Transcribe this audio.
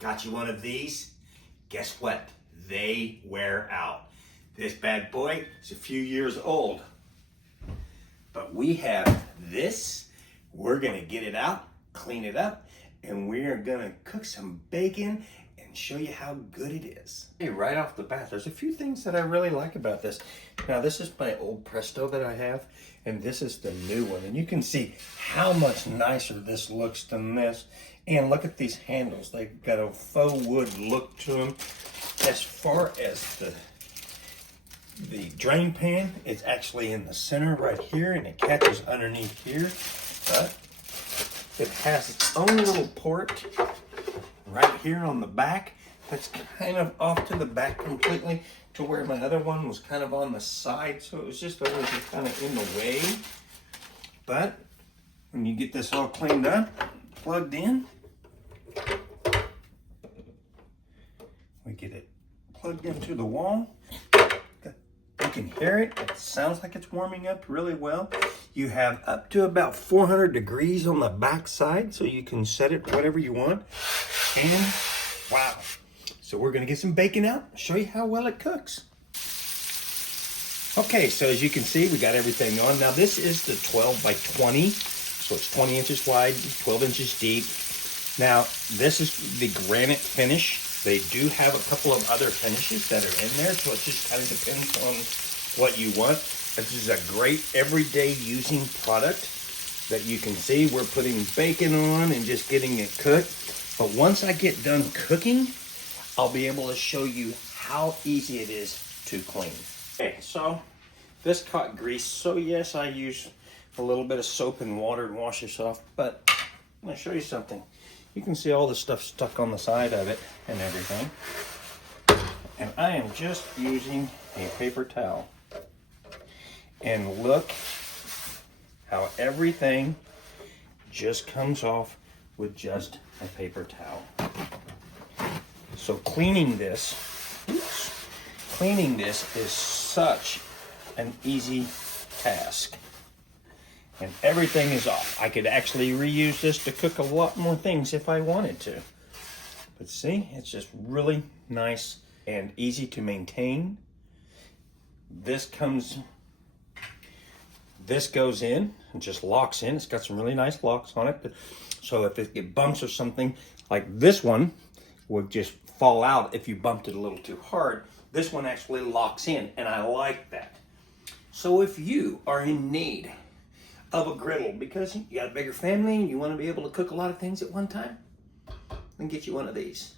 Got you one of these? Guess what? They wear out. This bad boy is a few years old. But we have this. We're gonna get it out, clean it up, and we're gonna cook some bacon and show you how good it is. Hey, right off the bat, there's a few things that I really like about this. Now, this is my old Presto that I have, and this is the new one. And you can see how much nicer this looks than this. And look at these handles. They've got a faux wood look to them. As far as the drain pan, it's actually in the center right here, and it catches underneath here. But it has its own little port right here on the back that's kind of off to the back completely, to where my other one was kind of on the side, so it was just always kind of in the way. But when you get this all cleaned up, plugged in, we get it plugged into the wall. You can hear it. It sounds like it's warming up really well. You have up to about 400 degrees on the back side, so you can set it whatever you want. And wow. So we're gonna get some bacon out, show you how well it cooks. Okay, so as you can see, we got everything on. Now this is the 12 by 20, so it's 20 inches wide, 12 inches deep. Now this is the granite finish. They do have a couple of other finishes that are in there, so it just kind of depends on what you want. This is a great everyday using product that you can see. We're putting bacon on and just getting it cooked. But once I get done cooking, I'll be able to show you how easy it is to clean. Okay, so this caught grease. So yes, I use a little bit of soap and water to wash this off, but I'm gonna show you something. You can see all the stuff stuck on the side of it and everything. And I am just using a paper towel. And look how everything just comes off with just a paper towel. So cleaning this is such an easy task. And everything is off. I could actually reuse this to cook a lot more things if I wanted to. But see, it's just really nice and easy to maintain. This goes in and just locks in. It's got some really nice locks on it. So if it get bumps or something, like this one would just fall out if you bumped it a little too hard. This one actually locks in, and I like that. So if you are in need of a griddle because you got a bigger family and you want to be able to cook a lot of things at one time, then get you one of these.